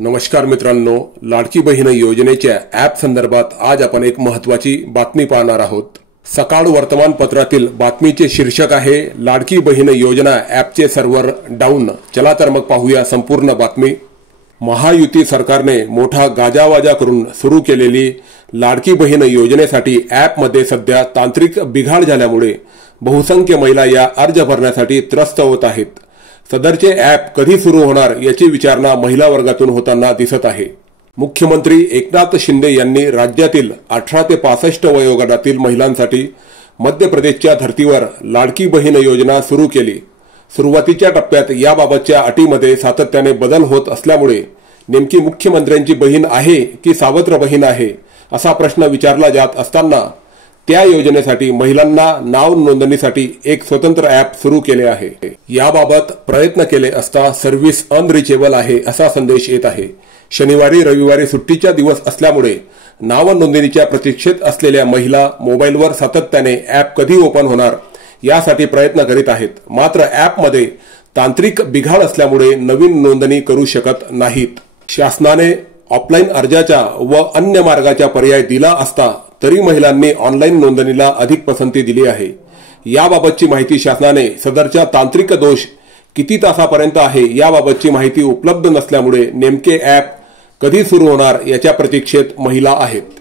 नमस्कार मित्रांनो, लाडकी बहीण योजनेच्या ॲप संदर्भात आज आपण एक महत्त्वाची बातमी पाहणार आहोत। सकाळ वर्तमानपत्रातील बातमीचे शीर्षक आहे लाडकी बहीण योजना ॲपचे सर्व्हर डाऊन। चला तर मग पाहूया संपूर्ण बातमी। महायुती सरकारने मोठा गाजावाजा करून सुरू केलेली लाडकी बहीण योजनेसाठी ॲपमध्ये सध्या तांत्रिक बिघाड झाल्यामुळे बहुसंख्य महिला या अर्ज भरण्यासाठी त्रस्त होत आहेत। सदरचे ॲप कधी सुरू होणार याची विचारणा महिला वर्गातून होताना दिसत आहे। मुख्यमंत्री एकनाथ शिंदे यांनी राज्यातील 18 ते 65 वयोगटातील महिलांसाठी मध्य प्रदेशच्या धर्तीवर लाडकी बहीण योजना सुरू केली। सुरुवातीच्या टप्प्यात याबाबतच्या अटीमध्ये सातत्याने बदल होत असल्यामुळे नेमकी मुख्यमंत्र्यांची बहीण आहे की सावत्र बहीण आहे असा प्रश्न विचारला जात असताना त्या योजनेसाठी महिलांना नाव नोंदणीसाठी एक स्वतंत्र ॲप सुरू केले आहे। याबाबत प्रयत्न केले असता सर्व्हिस अनरिचेबल आहे असा संदेश येत आहे। शनिवारी रविवारी सुट्टीचा दिवस असल्यामुळे नाव नोंदणीच्या प्रतीक्षेत असलेल्या महिला मोबाईलवर सातत्याने ॲप कधी ओपन होणार यासाठी प्रयत्न करीत आहेत। मात्र ॲपमध्ये तांत्रिक बिघाड असल्यामुळे नवीन नोंदणी करू शकत नाहीत। शासनाने ऑफलाईन अर्जाचा व अन्य मार्गाचा पर्याय दिला असता तरी महिलांनी ऑनलाईन नोंदणीला अधिक पसंती दिली आहे। याबाबतची माहिती शासनाने सदरचा तांत्रिक दोष किती तासापर्यंत आहे याबाबतची माहिती उपलब्ध नसल्यामुळे नेमके ॲप कधी सुरू होणार याच्या प्रतीक्षेत महिला आहेत।